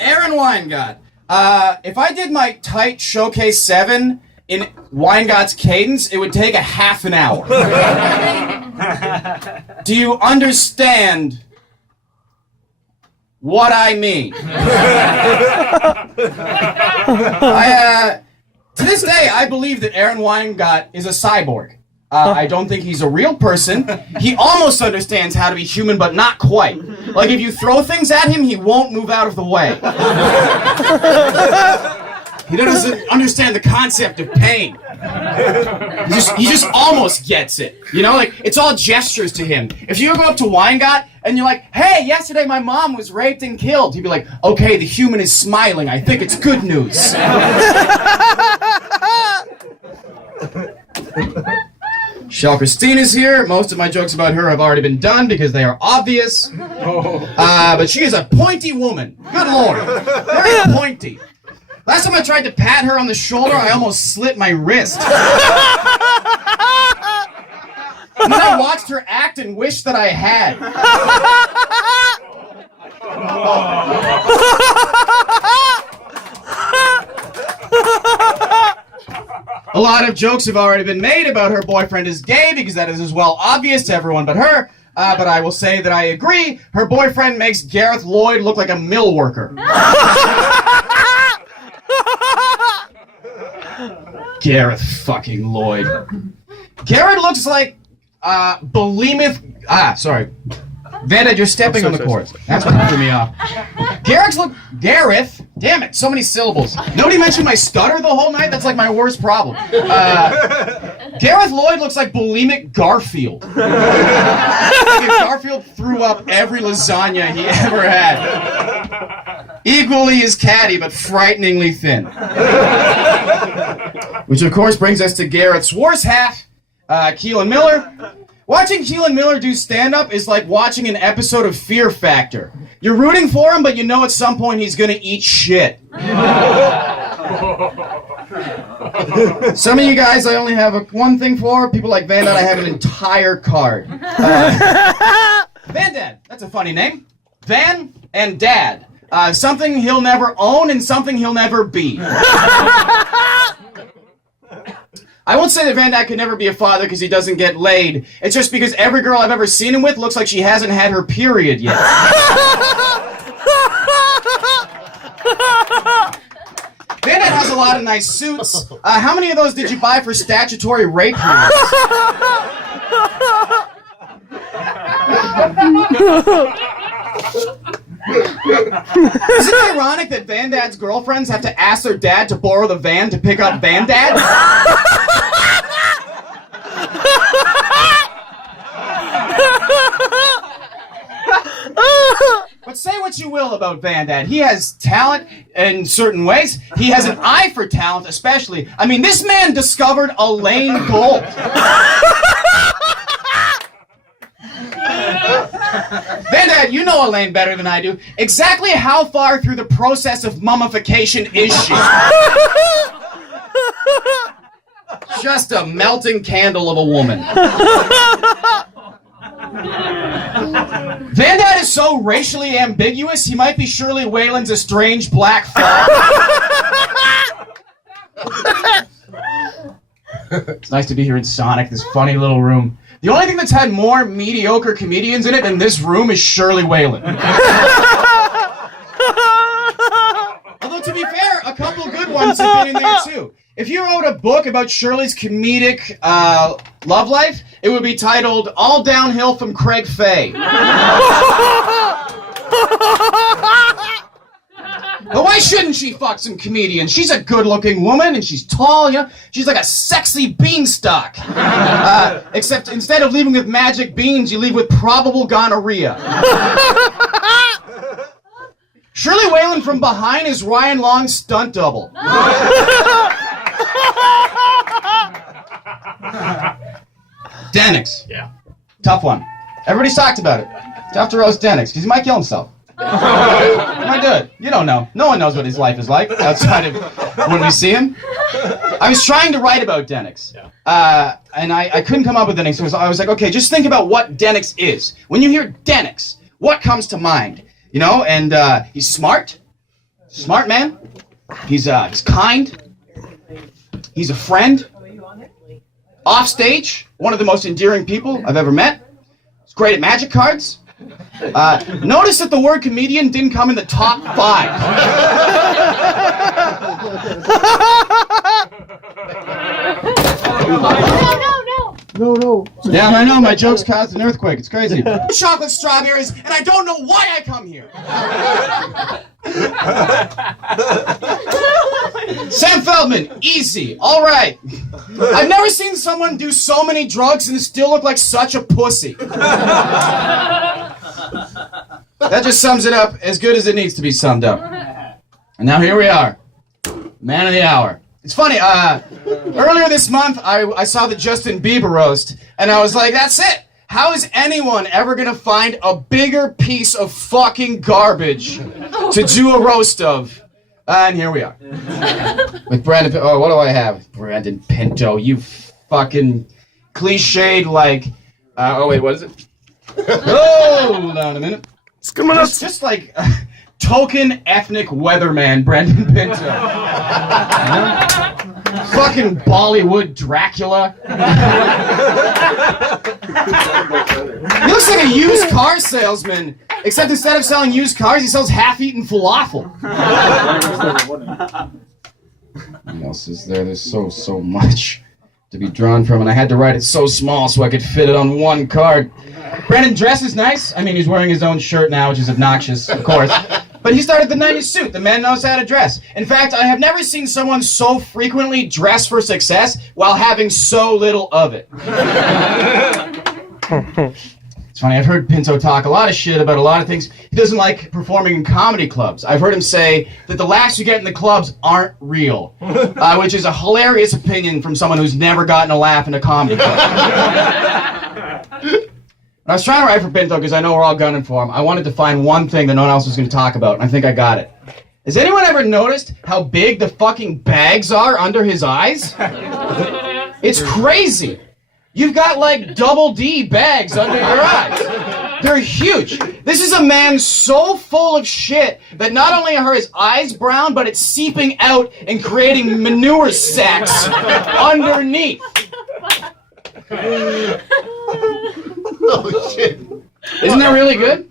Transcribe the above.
Aaron Weingart. If I did my tight Showcase 7 in Weingart's cadence, it would take a half an hour. Do you understand what I mean? To this day, I believe that Aaron Weingart is a cyborg. I don't think he's a real person. He almost understands how to be human, but not quite. Like, if you throw things at him, he won't move out of the way. He doesn't understand the concept of pain. He just almost gets it. You know, like, it's all gestures to him. If you go up to Weingart and you're like, hey, yesterday my mom was raped and killed, he'd be like, okay, the human is smiling. I think it's good news. Shell Christina's here. Most of my jokes about her have already been done because they are obvious. But she is a pointy woman. Good Lord. Very pointy. Last time I tried to pat her on the shoulder, I almost slit my wrist. And then I watched her act and wished that I had. A lot of jokes have already been made about her boyfriend is gay because that is as well obvious to everyone but her. But I will say that I agree. Her boyfriend makes Gareth Lloyd look like a mill worker. Gareth fucking Lloyd. Gareth looks like bulimic. Vanda, you're stepping on the chords. That's what threw me off. Gareth. Damn it, so many syllables. Nobody mentioned my stutter the whole night? That's like my worst problem. Gareth Lloyd looks like bulimic Garfield. Like if Garfield threw up every lasagna he ever had. Equally as catty, but frighteningly thin. Which of course brings us to Gareth's worst half, Keelan Miller. Watching Keelan Miller do stand-up is like watching an episode of Fear Factor. You're rooting for him, but you know at some point he's gonna eat shit. Some of you guys I only have one thing for. People like Vandad, I have an entire card. Vandad, that's a funny name. Van and Dad. Something he'll never own and something he'll never be. I won't say that Van Dyke could never be a father because he doesn't get laid. It's just because every girl I've ever seen him with looks like she hasn't had her period yet. Van Dyke has a lot of nice suits. How many of those did you buy for statutory rape hearings? Is it ironic that Van Dad's girlfriends have to ask their dad to borrow the van to pick up Van Dad? But say what you will about Van Dad. He has talent in certain ways. He has an eye for talent, especially. I mean, this man discovered Elaine Gold. Van Dad, you know Elaine better than I do. Exactly how far through the process of mummification is she? Just a melting candle of a woman. Van Dad is so racially ambiguous, he might be Shirley Whalen's estranged black father. It's nice to be here in Sonic, this funny little room. The only thing that's had more mediocre comedians in it than this room is Shirley Whalen. Although, to be fair, a couple good ones have been in there, too. If you wrote a book about Shirley's comedic love life, it would be titled All Downhill from Craig Fay. But why shouldn't she fuck some comedians? She's a good-looking woman, and she's tall, you know? She's like a sexy beanstalk. Except instead of leaving with magic beans, you leave with probable gonorrhea. Shirley Whalen from behind is Ryan Long's stunt double. Denix. Yeah. Tough one. Everybody's talked about it. Tough to roast Denix, because he might kill himself. He might do it. You don't know. No one knows what his life is like outside of when we see him. I was trying to write about Denix, and I couldn't come up with anything, so I was like, okay, just think about what Denix is. When you hear Denix, what comes to mind? You know, and he's smart, Smart man. He's kind. He's a friend. Off stage, one of the most endearing people I've ever met. He's great at magic cards. Notice that the word comedian didn't come in the top 5. No. Yeah, I know, my jokes caused an earthquake. It's crazy. Chocolate strawberries, and I don't know why I come here. Sam Feldman, easy. All right. I've never seen someone do so many drugs and still look like such a pussy. That just sums it up as good as it needs to be summed up. And now here we are. Man of the hour. It's funny, earlier this month, I saw the Justin Bieber roast, and I was like, that's it. How is anyone ever gonna find a bigger piece of fucking garbage to do a roast of? And here we are. With Brandon, what do I have? Brandon Pinto, you fucking cliched like, wait, what is it? Hold on a minute. It's coming up. Just like token ethnic weatherman, Brandon Pinto. Fucking Bollywood Dracula. He looks like a used car salesman, except instead of selling used cars, he sells half-eaten falafel. What else is there? There's so much to be drawn from, and I had to write it so small so I could fit it on one card. Brandon dresses nice. I mean, he's wearing his own shirt now, which is obnoxious, of course. But he started the 90s suit. The man knows how to dress. In fact, I have never seen someone so frequently dress for success while having so little of it. It's funny, I've heard Pinto talk a lot of shit about a lot of things. He doesn't like performing in comedy clubs. I've heard him say that the laughs you get in the clubs aren't real, which is a hilarious opinion from someone who's never gotten a laugh in a comedy club. I was trying to write for Pinto because I know we're all gunning for him. I wanted to find one thing that no one else was going to talk about, and I think I got it. Has anyone ever noticed how big the fucking bags are under his eyes? It's crazy. You've got like double D bags under your eyes. They're huge. This is a man so full of shit that not only are his eyes brown, but it's seeping out and creating manure sacks underneath. Oh shit. Isn't that really good?